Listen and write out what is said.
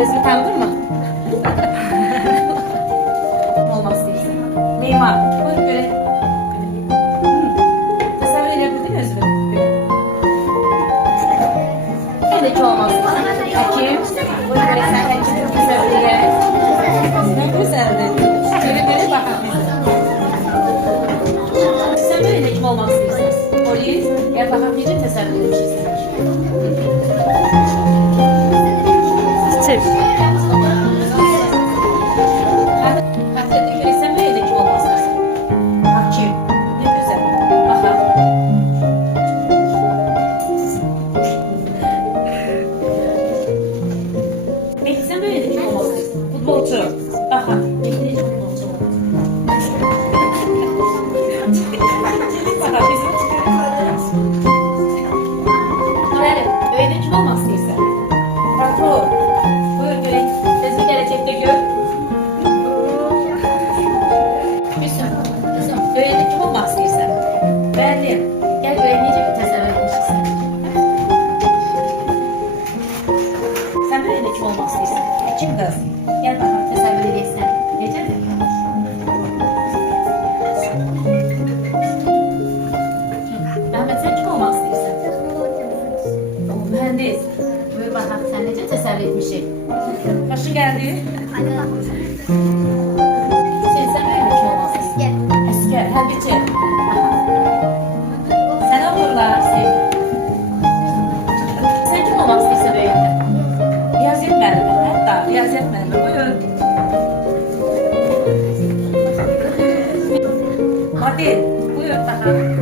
Özümü tanıdın mı? Olmak istiyorsun. Mimar. Buyur göre. Tasavvur edebildin mi özümü? Öyle ki olmaz. Hakim. Buyur göre sen hakim. Tasavvur ede. Ne güzeldi. Göre bakalım. Sen böyle kim olmak istiyorsun? Polis. Ya bakalım nice tasavvur edmişsin. Çiçek. Sen böyle kim olmak istersin? Hakim. Ne güzel. Bakalım. Peki sen böyle kim olmak istersin? Futbolcu. Bakalım. Peki futbolcu olmak. Bakalım bizim Nurel'im, öyle kim olmak istiyorsun? Rato. Buyur göreyim. Bizi gelecekte gör. Kızım, öyle kim olmak istiyorsun? Beğendim. Gel göreyim nece bir tasavvur etmişsin. Sen böyle kim olmak istiyorsun? Kim kız? Gel bakalım tasavvur edeysen. Nece mi? Ahmet sen kim olmak istiyorsun? O mühendis. Buyur bakalım sen nece tasavvur etmişsin? Kaşı geldi. Sen böyle kim olmak istiyorsun? Asker, hadi çek. Sen okurlar, sen kim olmak istiyorsun böyle? Riyaziyet müellimi, hatta riyaziyet müellimi. Buyur. Hadi, buyur bakalım.